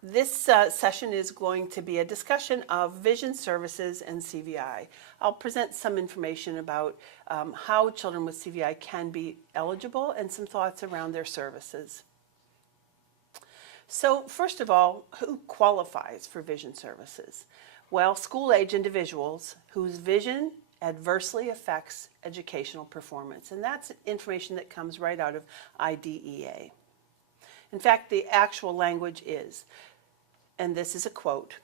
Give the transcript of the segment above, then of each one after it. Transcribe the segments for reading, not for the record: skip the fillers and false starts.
This session is going to be a discussion of vision services and CVI. I'll present some information about how children with CVI can be eligible and some thoughts around their services. So first of all, who qualifies for vision services? Well, school-age individuals whose vision adversely affects educational performance, and that's information that comes right out of IDEA. In fact, the actual language is, and this is a quote,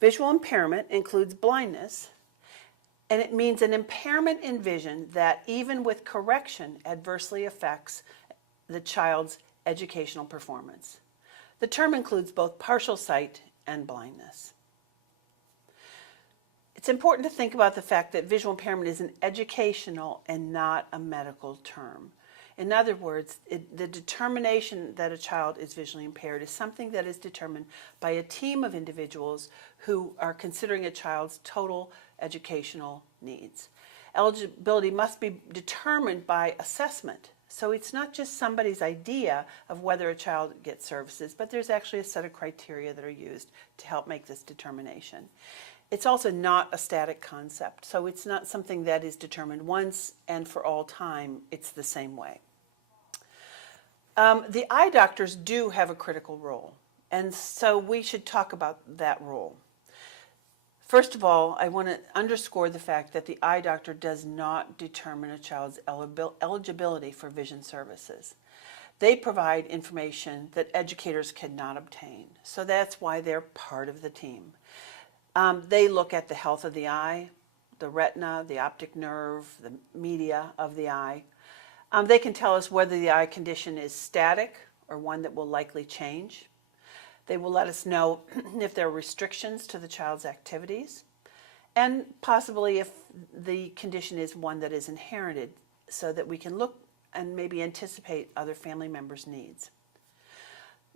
visual impairment includes blindness, and it means an impairment in vision that even with correction adversely affects the child's educational performance. The term includes both partial sight and blindness. It's important to think about the fact that visual impairment is an educational and not a medical term. In other words, the determination that a child is visually impaired is something that is determined by a team of individuals who are considering a child's total educational needs. Eligibility must be determined by assessment. So it's not just somebody's idea of whether a child gets services, but there's actually a set of criteria that are used to help make this determination. It's also not a static concept, so it's not something that is determined once and for all time. It's the same way. The eye doctors do have a critical role, and so we should talk about that role. First of all, I want to underscore the fact that the eye doctor does not determine a child's eligibility for vision services. They provide information that educators cannot obtain, so that's why they're part of the team. They look at the health of the eye, the retina, the optic nerve, the media of the eye. They can tell us whether the eye condition is static or one that will likely change. They will let us know if there are restrictions to the child's activities, and possibly if the condition is one that is inherited, so that we can look and maybe anticipate other family members' needs.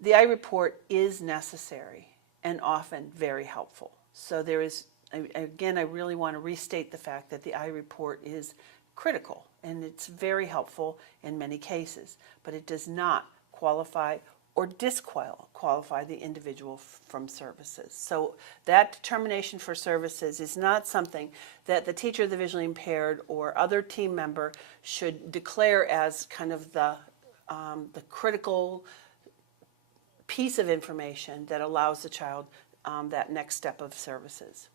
The eye report is necessary and often very helpful. So there is, again, I really want to restate the fact that the eye report is critical and it's very helpful in many cases, but it does not qualify or disqualify the individual from services. So that determination for services is not something that the teacher of the visually impaired or other team member should declare as kind of the critical piece of information that allows the child that next step of services.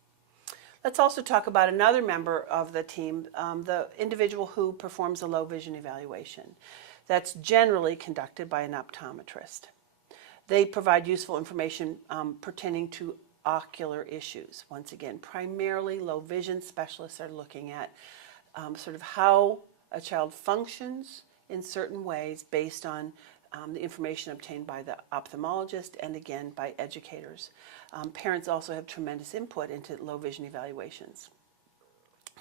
Let's also talk about another member of the team, the individual who performs a low vision evaluation. That's generally conducted by an optometrist. They provide useful information pertaining to ocular issues. Once again, primarily low vision specialists are looking at sort of how a child functions in certain ways based on the information obtained by the ophthalmologist and again by educators. Parents also have tremendous input into low vision evaluations.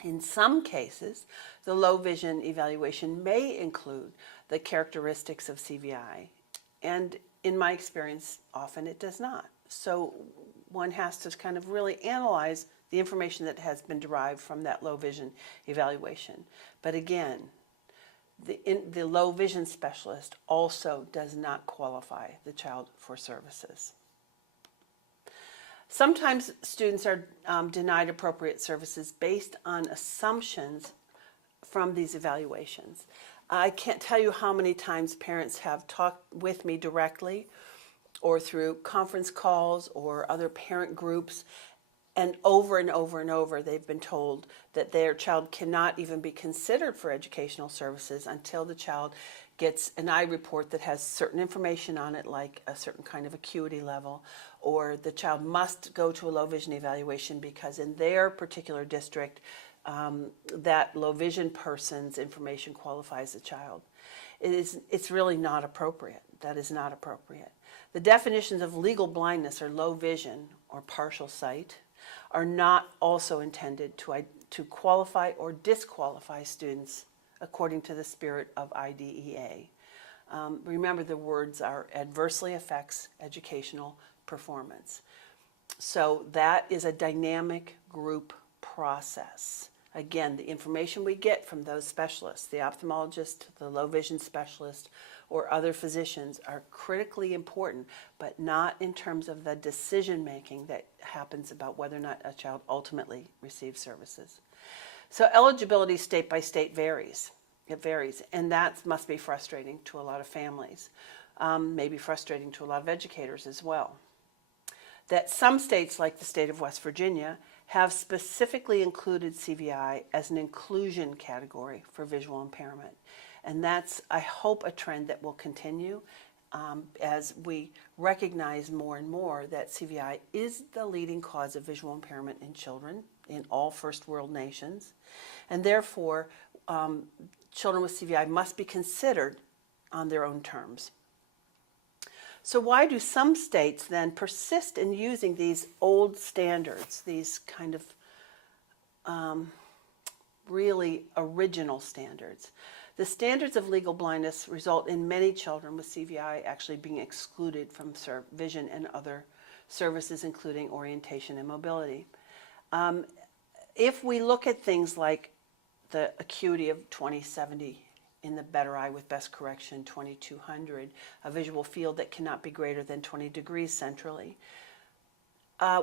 In some cases, the low vision evaluation may include the characteristics of CVI, and in my experience, often it does not. So one has to kind of really analyze the information that has been derived from that low vision evaluation. But again, the low vision specialist also does not qualify the child for services. Sometimes students are denied appropriate services based on assumptions from these evaluations. I can't tell you how many times parents have talked with me directly or through conference calls or other parent groups, and over and over they've been told that their child cannot even be considered for educational services until the child gets an eye report that has certain information on it, like a certain kind of acuity level, or the child must go to a low vision evaluation because in their particular district that low vision person's information qualifies the child. It's really not appropriate. That is not appropriate. The definitions of legal blindness or low vision or partial sight are not also intended to qualify or disqualify students according to the spirit of IDEA. Remember, the words are adversely affects educational performance. So that is a dynamic group process. Again, the information we get from those specialists, the ophthalmologist, the low vision specialist, or other physicians are critically important, but not in terms of the decision making that happens about whether or not a child ultimately receives services. So eligibility state by state varies. It varies, and that must be frustrating to a lot of families, maybe frustrating to a lot of educators as well. That some states, like the state of West Virginia, have specifically included CVI as an inclusion category for visual impairment. And that's, I hope, a trend that will continue as we recognize more and more that CVI is the leading cause of visual impairment in children in all first world nations. And therefore, children with CVI must be considered on their own terms. So why do some states then persist in using these old standards, these kind of really original standards? The standards of legal blindness result in many children with CVI actually being excluded from vision and other services, including orientation and mobility. If we look at things like the acuity of 20/70 in the better eye with best correction, 2200, a visual field that cannot be greater than 20 degrees centrally,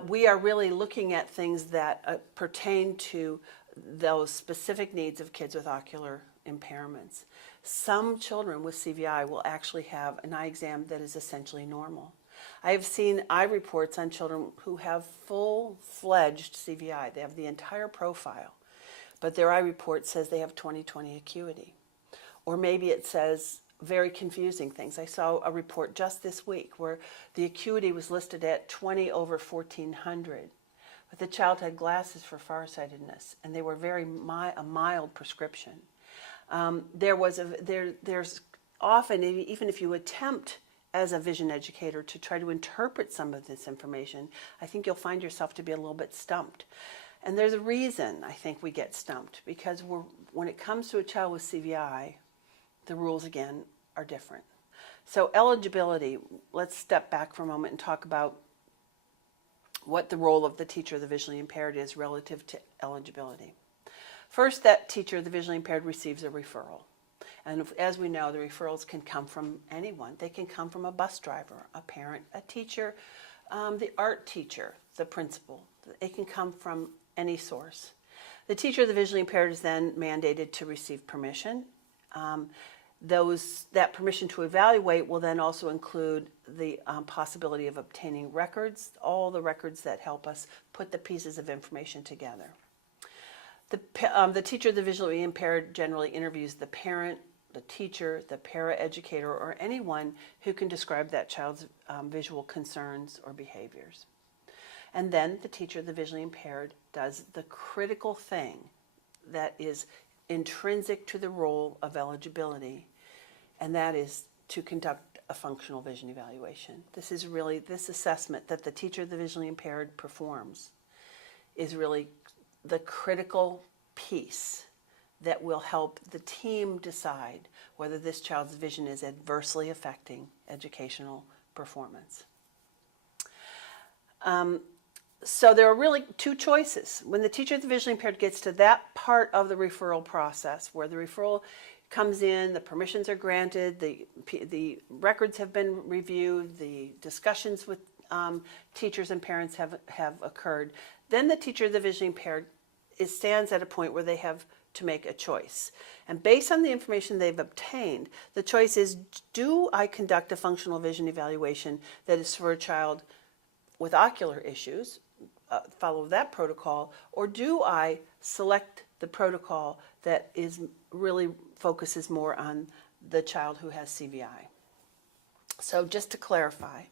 we are really looking at things that pertain to those specific needs of kids with ocular impairments. Some children with CVI will actually have an eye exam that is essentially normal. I have seen eye reports on children who have full-fledged CVI. They have the entire profile, but their eye report says they have 20/20 acuity. Or maybe it says very confusing things. I saw a report just this week where the acuity was listed at 20/1400, but the child had glasses for farsightedness, and they were a mild prescription. There's often, even if you attempt as a vision educator to try to interpret some of this information, I think you'll find yourself to be a little bit stumped. And there's a reason I think we get stumped, because when it comes to a child with CVI, the rules again are different. So eligibility, let's step back for a moment and talk about what the role of the teacher of the visually impaired is relative to eligibility. First, that teacher of the visually impaired receives a referral. And as we know, the referrals can come from anyone. They can come from a bus driver, a parent, a teacher, the art teacher, the principal. It can come from any source. The teacher of the visually impaired is then mandated to receive permission. That permission to evaluate will then also include the possibility of obtaining records, all the records that help us put the pieces of information together. The teacher of the visually impaired generally interviews the parent, the teacher, the paraeducator, or anyone who can describe that child's visual concerns or behaviors. And then the teacher of the visually impaired does the critical thing that is intrinsic to the role of eligibility, and that is to conduct a functional vision evaluation. This is really, this assessment that the teacher of the visually impaired performs is really the critical piece that will help the team decide whether this child's vision is adversely affecting educational performance. So there are really two choices. When the teacher of the visually impaired gets to that part of the referral process where the referral comes in, the permissions are granted, the records have been reviewed, the discussions with teachers and parents have occurred, then the teacher of the visually impaired stands at a point where they have to make a choice. And based on the information they've obtained, the choice is, do I conduct a functional vision evaluation that is for a child with ocular issues, follow that protocol, or do I select the protocol that is really focuses more on the child who has CVI? So just to clarify,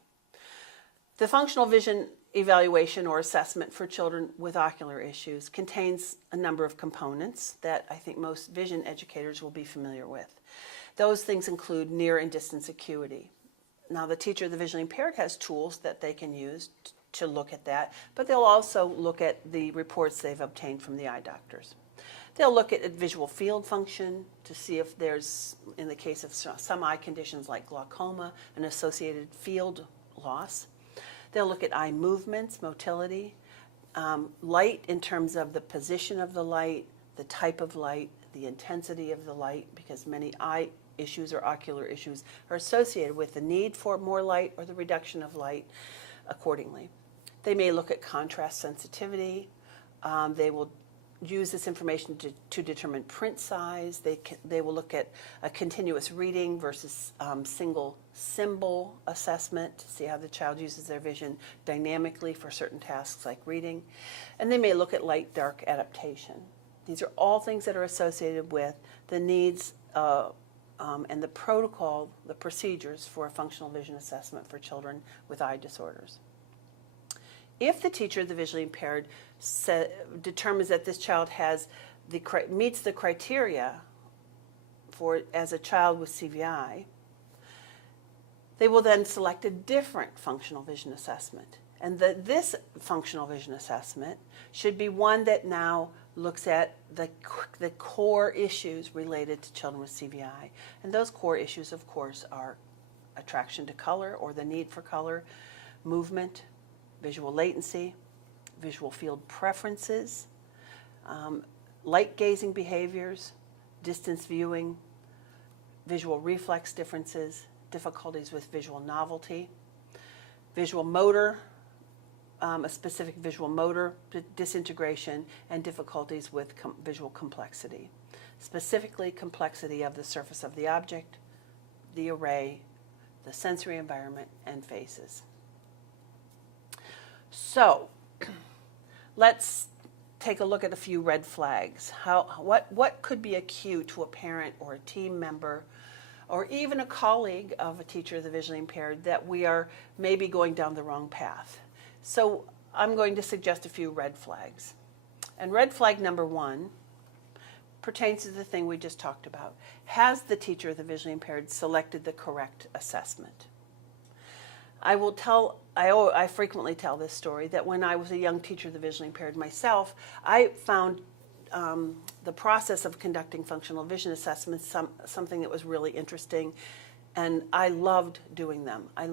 the functional vision evaluation or assessment for children with ocular issues contains a number of components that I think most vision educators will be familiar with. Those things include near and distance acuity. Now, the teacher of the visually impaired has tools that they can use to look at that, but they'll also look at the reports they've obtained from the eye doctors. They'll look at visual field function to see if there's, in the case of some eye conditions like glaucoma, an associated field loss. They'll look at eye movements, motility, light in terms of the position of the light, the type of light, the intensity of the light, because many eye issues or ocular issues are associated with the need for more light or the reduction of light accordingly. They may look at contrast sensitivity. They will use this information to determine print size. They will look at a continuous reading versus single symbol assessment to see how the child uses their vision dynamically for certain tasks like reading. And they may look at light-dark adaptation. These are all things that are associated with the needs and the protocol, the procedures for a functional vision assessment for children with eye disorders. If the teacher of the visually impaired determines that this child meets the criteria for as a child with CVI, they will then select a different functional vision assessment. And this functional vision assessment should be one that now looks at the core issues related to children with CVI. And those core issues, of course, are attraction to color or the need for color, movement, visual latency, visual field preferences, light gazing behaviors, distance viewing, visual reflex differences, difficulties with visual novelty, visual motor, a specific visual motor disintegration, and difficulties with visual complexity, specifically complexity of the surface of the object, the array, the sensory environment, and faces. So, let's take a look at a few red flags. What could be a cue to a parent or a team member or even a colleague of a teacher of the visually impaired that we are maybe going down the wrong path? So I'm going to suggest a few red flags. And red flag number 1 pertains to the thing we just talked about. Has the teacher of the visually impaired selected the correct assessment? I frequently tell this story that when I was a young teacher of the visually impaired myself, I found the process of conducting functional vision assessments something that was really interesting, and I loved doing them. I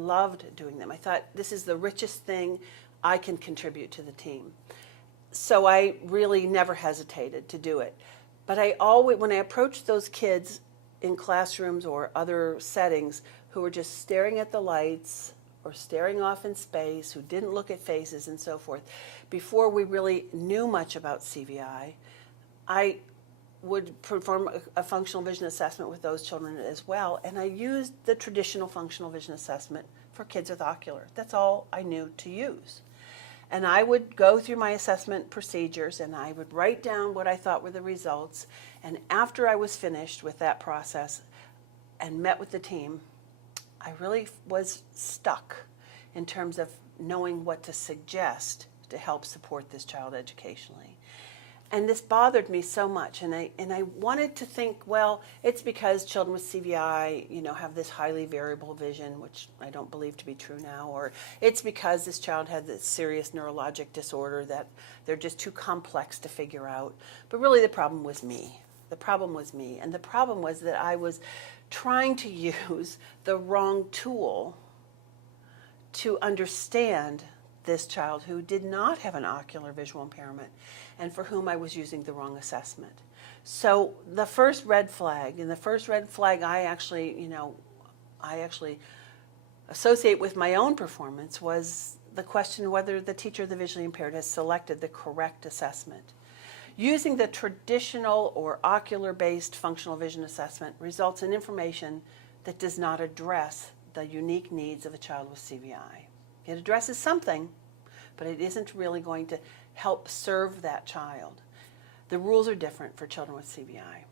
thought, this is the richest thing I can contribute to the team. So I really never hesitated to do it. But when I approached those kids in classrooms or other settings who were just staring at the lights or staring off in space, who didn't look at faces and so forth, before we really knew much about CVI, I would perform a functional vision assessment with those children as well, and I used the traditional functional vision assessment for kids with ocular. That's all I knew to use. And I would go through my assessment procedures and I would write down what I thought were the results, and after I was finished with that process and met with the team, I really was stuck in terms of knowing what to suggest to help support this child educationally. And this bothered me so much, and I wanted to think, well, it's because children with CVI, have this highly variable vision, which I don't believe to be true now, or it's because this child had this serious neurologic disorder that they're just too complex to figure out. But really the problem was me. And the problem was that I was trying to use the wrong tool to understand this child who did not have an ocular visual impairment and for whom I was using the wrong assessment. So the first red flag I actually associate with my own performance was the question whether the teacher of the visually impaired has selected the correct assessment. Using the traditional or ocular-based functional vision assessment results in information that does not address the unique needs of a child with CVI. It addresses something, but it isn't really going to help serve that child. The rules are different for children with CVI.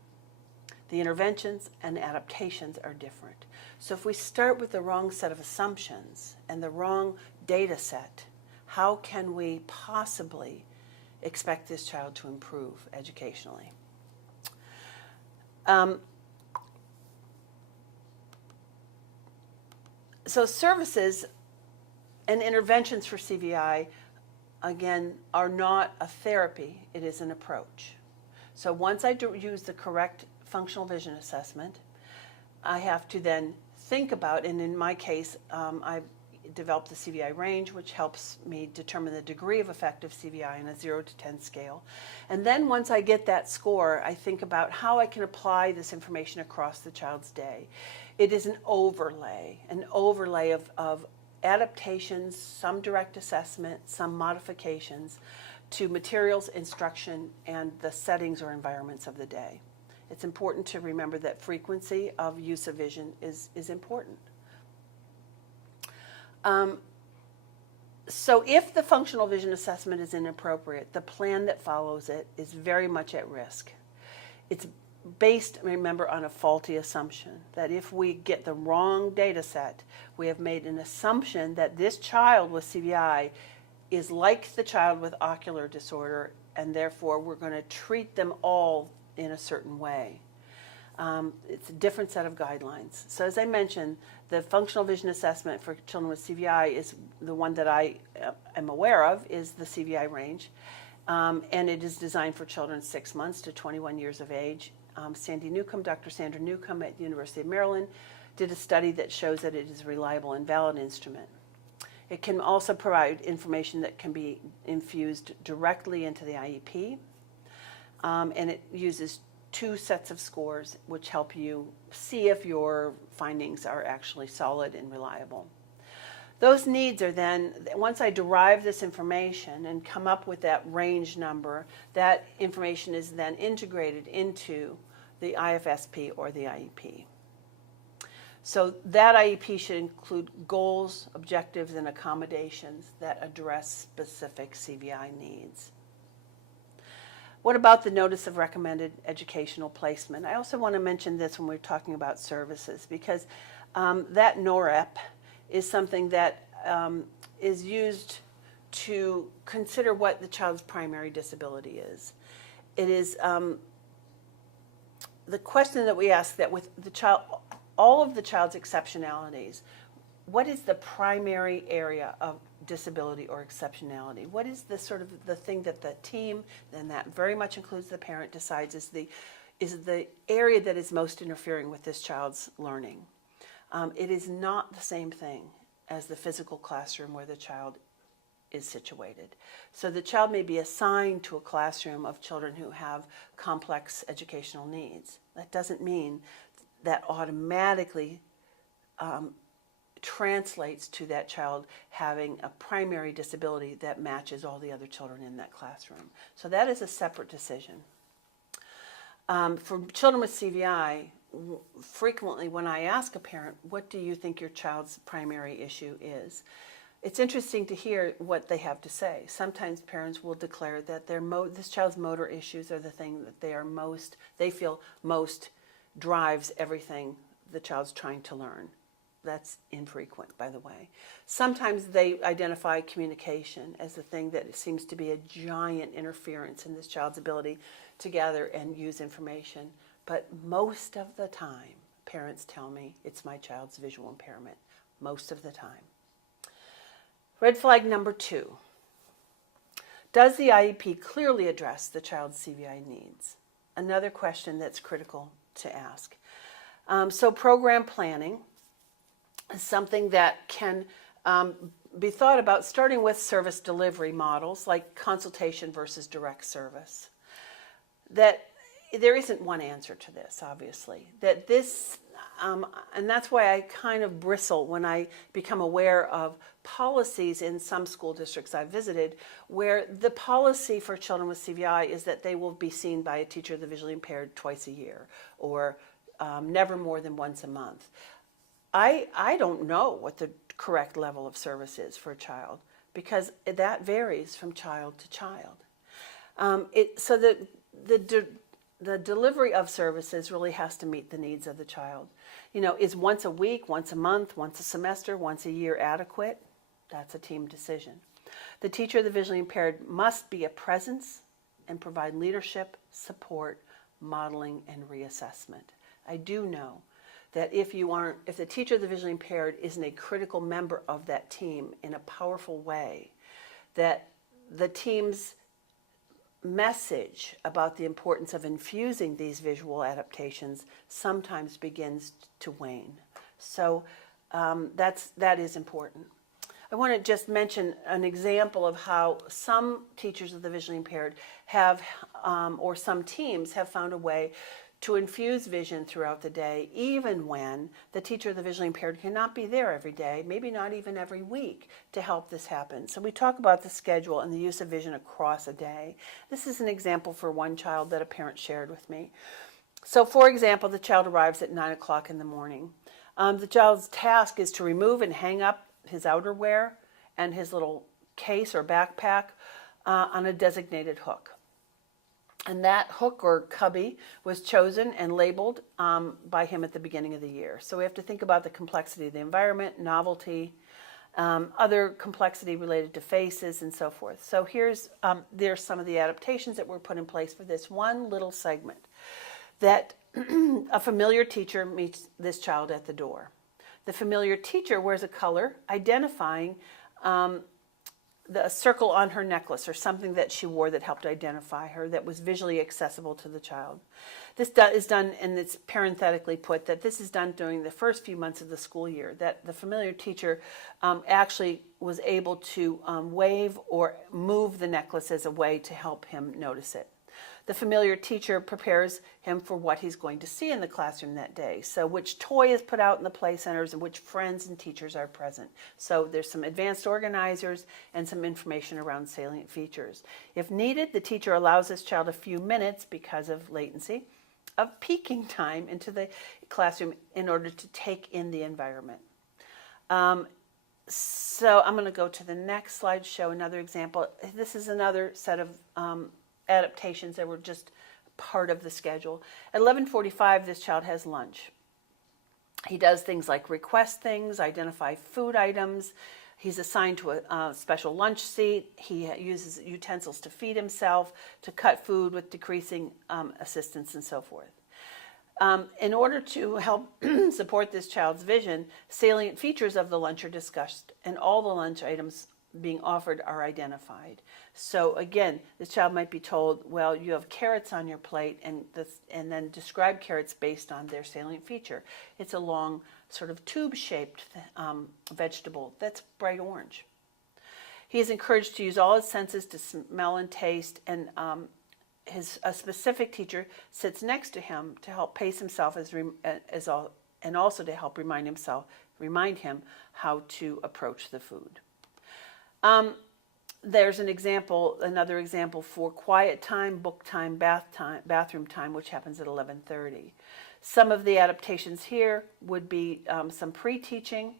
The interventions and adaptations are different. So if we start with the wrong set of assumptions and the wrong data set, how can we possibly expect this child to improve educationally? So services and interventions for CVI, again, are not a therapy, it is an approach. So once I use the correct functional vision assessment, I have to then think about, and in my case, develop the CVI range, which helps me determine the degree of effective CVI in a 0 to 10 scale. And then once I get that score, I think about how I can apply this information across the child's day. It is an overlay of adaptations, some direct assessment, some modifications to materials, instruction, and the settings or environments of the day. It's important to remember that frequency of use of vision is important. So if the functional vision assessment is inappropriate, the plan that follows it is very much at risk. It's based, remember, on a faulty assumption that if we get the wrong data set, we have made an assumption that this child with CVI is like the child with ocular disorder, and therefore we're going to treat them all in a certain way. It's a different set of guidelines. So as I mentioned, the functional vision assessment for children with CVI is the one that I am aware of, is the CVI range. And it is designed for children 6 months to 21 years of age. Sandy Newcomb, Dr. Sandra Newcomb at the University of Maryland, did a study that shows that it is a reliable and valid instrument. It can also provide information that can be infused directly into the IEP. And it uses 2 sets of scores which help you see if your findings are actually solid and reliable. Those needs are then, once I derive this information and come up with that range number, that information is then integrated into the IFSP or the IEP. So that IEP should include goals, objectives, and accommodations that address specific CVI needs. What about the Notice of Recommended Educational Placement? I also want to mention this when we're talking about services, because that NOREP is something that is used to consider what the child's primary disability is. It is the question that we ask, that with the child, all of the child's exceptionalities, what is the primary area of disability or exceptionality? What is the sort of the thing that the team, and that very much includes the parent, decides is the area that is most interfering with this child's learning? It is not the same thing as the physical classroom where the child is situated. So the child may be assigned to a classroom of children who have complex educational needs. That doesn't mean that automatically translates to that child having a primary disability that matches all the other children in that classroom. So that is a separate decision. For children with CVI, frequently when I ask a parent, what do you think your child's primary issue is? It's interesting to hear what they have to say. Sometimes parents will declare that this child's motor issues are the thing that they feel most drives everything the child's trying to learn. That's infrequent, by the way. Sometimes they identify communication as the thing that seems to be a giant interference in this child's ability to gather and use information. But most of the time, parents tell me it's my child's visual impairment, most of the time. Red flag number 2. Does the IEP clearly address the child's CVI needs? Another question that's critical to ask. So program planning is something that can be thought about starting with service delivery models like consultation versus direct service. That there isn't one answer to this, obviously. That this, and that's why I kind of bristle when I become aware of policies in some school districts I've visited where the policy for children with CVI is that they will be seen by a teacher of the visually impaired twice a year, or never more than once a month. I don't know what the correct level of service is for a child, because that varies from child to child. So the delivery of services really has to meet the needs of the child. You know, is once a week, once a month, once a semester, once a year adequate? That's a team decision. The teacher of the visually impaired must be a presence and provide leadership, support, modeling, and reassessment. I do know that if the teacher of the visually impaired isn't a critical member of that team in a powerful way, that the team's message about the importance of infusing these visual adaptations sometimes begins to wane. So that is important. I want to just mention an example of how some teachers of the visually impaired have, or some teams have found a way to infuse vision throughout the day, even when the teacher of the visually impaired cannot be there every day, maybe not even every week, to help this happen. So we talk about the schedule and the use of vision across a day. This is an example for one child that a parent shared with me. So for example, the child arrives at 9 o'clock in the morning. The child's task is to remove and hang up his outerwear and his little case or backpack on a designated hook. And that hook or cubby was chosen and labeled by him at the beginning of the year. So we have to think about the complexity of the environment, novelty, other complexity related to faces and so forth. So there's some of the adaptations that were put in place for this one little segment. That a familiar teacher meets this child at the door. The familiar teacher wears a color identifying the circle on her necklace or something that she wore that helped identify her, that was visually accessible to the child. This is done, and it's parenthetically put that this is done during the first few months of the school year, that the familiar teacher actually was able to wave or move the necklace as a way to help him notice it. The familiar teacher prepares him for what he's going to see in the classroom that day. So which toy is put out in the play centers and which friends and teachers are present. So there's some advanced organizers and some information around salient features. If needed, the teacher allows this child a few minutes, because of latency, of peeking time into the classroom in order to take in the environment. So I'm going to go to the next slide, show another example. This is another set of adaptations that were just part of the schedule. At 11:45, this child has lunch. He does things like request things, identify food items. He's assigned to a special lunch seat. He uses utensils to feed himself, to cut food with decreasing assistance, and so forth. In order to help support this child's vision, salient features of the lunch are discussed, and all the lunch items being offered are identified. So again, this child might be told, well, you have carrots on your plate, and then describe carrots based on their salient feature. It's a long, sort of tube-shaped vegetable that's bright orange. He is encouraged to use all his senses to smell and taste, and a specific teacher sits next to him to help pace himself and also to help remind him how to approach the food. There's another example for quiet time, book time, bathroom time, which happens at 11:30. Some of the adaptations here would be some pre-teaching,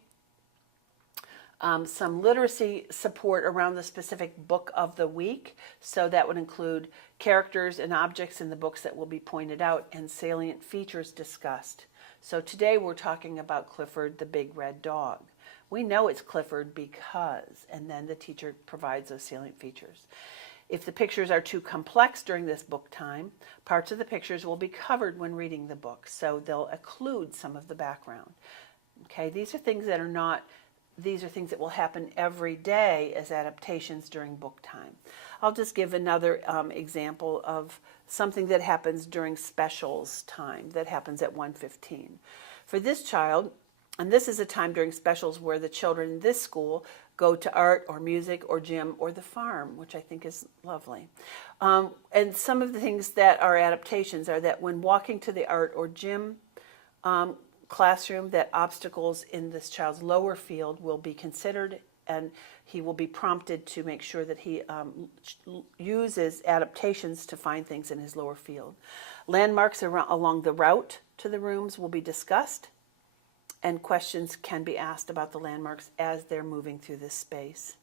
some literacy support around the specific book of the week. So that would include characters and objects in the books that will be pointed out and salient features discussed. So today we're talking about Clifford the Big Red Dog. We know it's Clifford because, and then the teacher provides those salient features. If the pictures are too complex during this book time, parts of the pictures will be covered when reading the book, so they'll occlude some of the background. Okay, these are things that will happen every day as adaptations during book time. I'll just give another example of something that happens during specials time, that happens at 1:15. For this child, and this is a time during specials where the children in this school go to art or music or gym or the farm, which I think is lovely. And some of the things that are adaptations are that when walking to the art or gym classroom, that obstacles in this child's lower field will be considered, and he will be prompted to make sure that he uses adaptations to find things in his lower field. Landmarks along the route to the rooms will be discussed, and questions can be asked about the landmarks as they're moving through this space.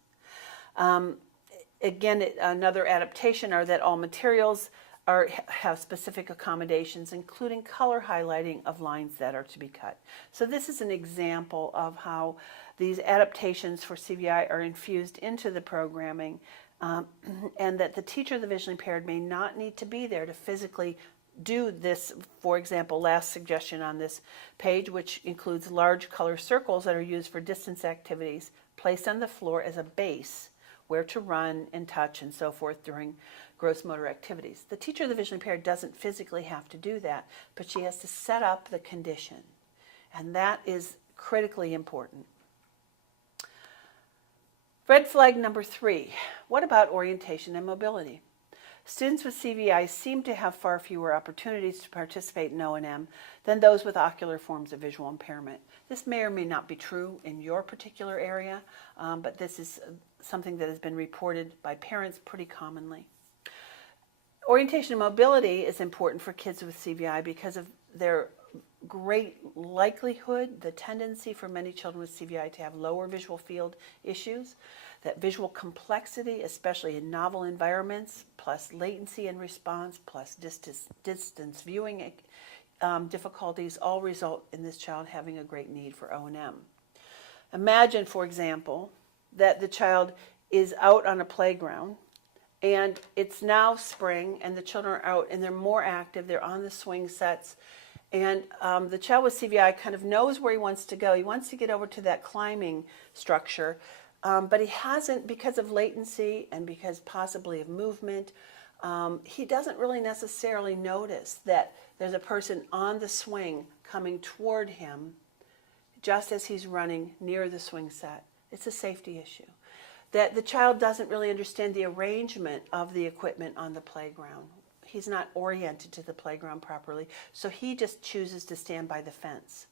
Again, another adaptation are that all materials have specific accommodations, including color highlighting of lines that are to be cut. So this is an example of how these adaptations for CVI are infused into the programming, and that the teacher of the visually impaired may not need to be there to physically do this. For example, last suggestion on this page, which includes large color circles that are used for distance activities placed on the floor as a base where to run and touch and so forth during gross motor activities. The teacher of the visually impaired doesn't physically have to do that, but she has to set up the condition, and that is critically important. Red flag number 3, what about orientation and mobility? Students with CVI seem to have far fewer opportunities to participate in O&M than those with ocular forms of visual impairment. This may or may not be true in your particular area, but this is something that has been reported by parents pretty commonly. Orientation and mobility is important for kids with CVI because of their great likelihood, the tendency for many children with CVI to have lower visual field issues, that visual complexity, especially in novel environments, plus latency in response, plus distance viewing difficulties, all result in this child having a great need for O&M. Imagine, for example, that the child is out on a playground and it's now spring and the children are out and they're more active, they're on the swing sets, and the child with CVI kind of knows where he wants to go. He wants to get over to that climbing structure, but he hasn't, because of latency and because possibly of movement, he doesn't really necessarily notice that there's a person on the swing coming toward him just as he's running near the swing set. It's a safety issue. That the child doesn't really understand the arrangement of the equipment on the playground. He's not oriented to the playground properly, so he just chooses to stand by the fence.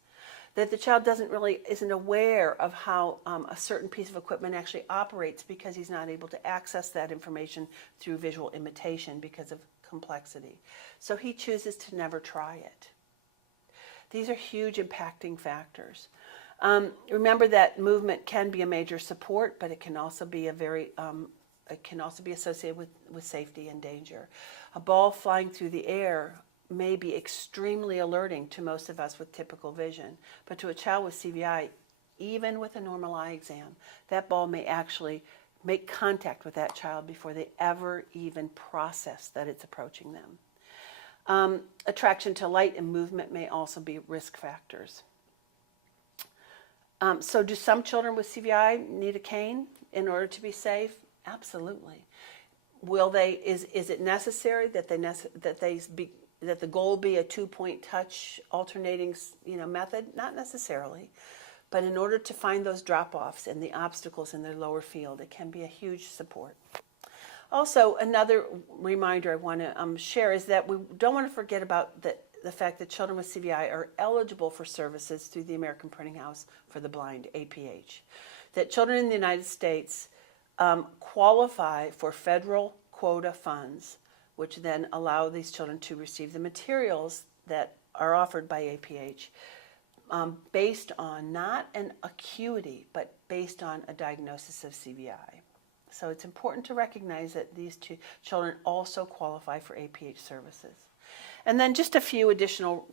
That the child isn't aware of how a certain piece of equipment actually operates because he's not able to access that information through visual imitation because of complexity. So he chooses to never try it. These are huge impacting factors. Remember that movement can be a major support, but it can also be associated with safety and danger. A ball flying through the air may be extremely alerting to most of us with typical vision, but to a child with CVI, even with a normal eye exam, that ball may actually make contact with that child before they ever even process that it's approaching them. Attraction to light and movement may also be risk factors. So do some children with CVI need a cane in order to be safe? Absolutely. Is it necessary that the goal be a 2-point touch alternating method? Not necessarily. But in order to find those drop-offs and the obstacles in their lower field, it can be a huge support. Also, another reminder I want to share is that we don't want to forget about the fact that children with CVI are eligible for services through the American Printing House for the Blind, APH. That children in the United States qualify for federal quota funds, which then allow these children to receive the materials that are offered by APH based on not an acuity, but based on a diagnosis of CVI. So it's important to recognize that these two children also qualify for APH services. And then just a few additional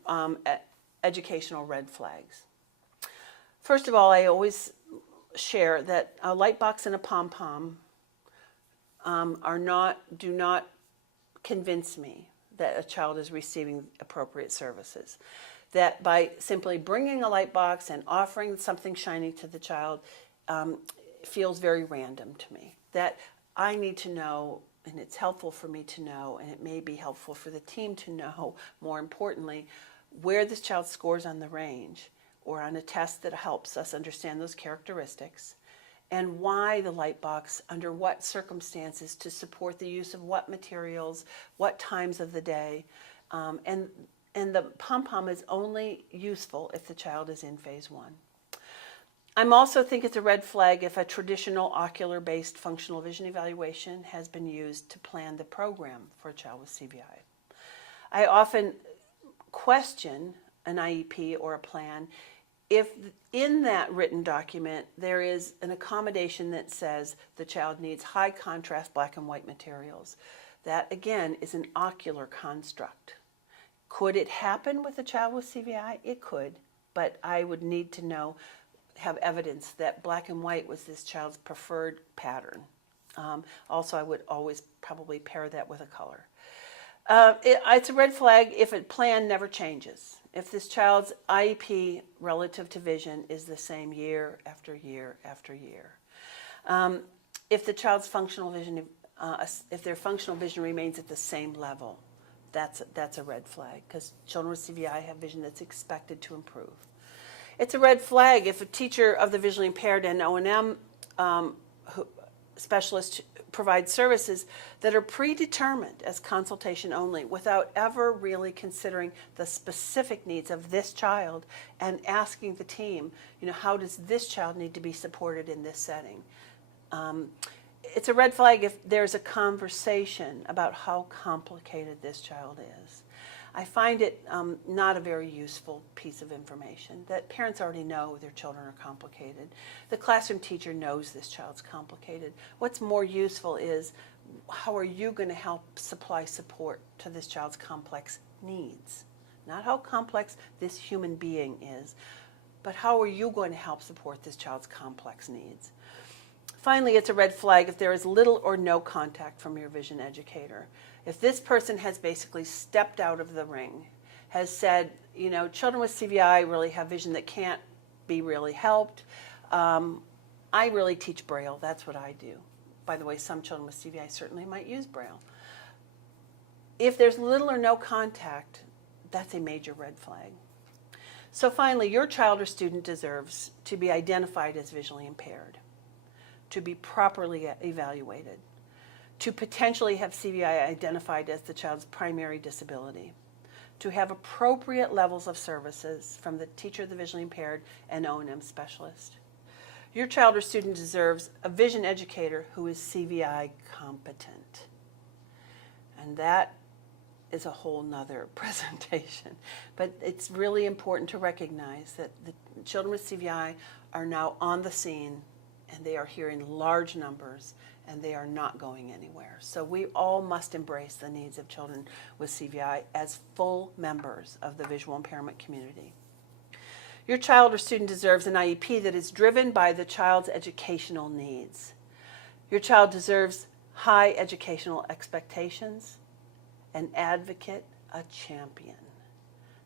educational red flags. First of all, I always share that a light box and a pom-pom do not convince me that a child is receiving appropriate services. That by simply bringing a light box and offering something shiny to the child feels very random to me. That I need to know, and it's helpful for me to know, and it may be helpful for the team to know, more importantly, where this child scores on the range or on a test that helps us understand those characteristics, and why the light box, under what circumstances, to support the use of what materials, what times of the day, and the pom-pom is only useful if the child is in phase 1. I also think it's a red flag if a traditional ocular-based functional vision evaluation has been used to plan the program for a child with CVI. I often question an IEP or a plan if in that written document there is an accommodation that says the child needs high contrast black and white materials. That, again, is an ocular construct. Could it happen with a child with CVI? It could, but I would need to have evidence that black and white was this child's preferred pattern. Also, I would always probably pair that with a color. It's a red flag if a plan never changes. If this child's IEP relative to vision is the same year after year after year. If the child's functional vision, if their functional vision remains at the same level, that's a red flag, because children with CVI have vision that's expected to improve. It's a red flag if a teacher of the visually impaired and O&M specialists provide services that are predetermined as consultation only without ever really considering the specific needs of this child and asking the team, how does this child need to be supported in this setting? It's a red flag if there's a conversation about how complicated this child is. I find it not a very useful piece of information, that parents already know their children are complicated. The classroom teacher knows this child's complicated. What's more useful is, how are you going to help supply support to this child's complex needs? Not how complex this human being is, but how are you going to help support this child's complex needs? Finally, it's a red flag if there is little or no contact from your vision educator. If this person has basically stepped out of the ring, has said, children with CVI really have vision that can't be really helped. I really teach Braille. That's what I do. By the way, some children with CVI certainly might use Braille. If there's little or no contact, that's a major red flag. So finally, your child or student deserves to be identified as visually impaired, to be properly evaluated, to potentially have CVI identified as the child's primary disability, to have appropriate levels of services from the teacher of the visually impaired and O&M specialist. Your child or student deserves a vision educator who is CVI competent. And that is a whole nother presentation. But it's really important to recognize that the children with CVI are now on the scene, and they are here in large numbers, and they are not going anywhere. So we all must embrace the needs of children with CVI as full members of the visual impairment community. Your child or student deserves an IEP that is driven by the child's educational needs. Your child deserves high educational expectations, an advocate, a champion,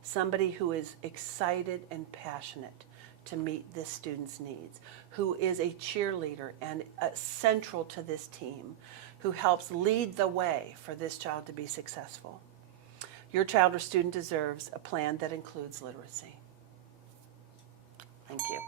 somebody who is excited and passionate to meet this student's needs, who is a cheerleader and central to this team, who helps lead the way for this child to be successful. Your child or student deserves a plan that includes literacy. Thank you.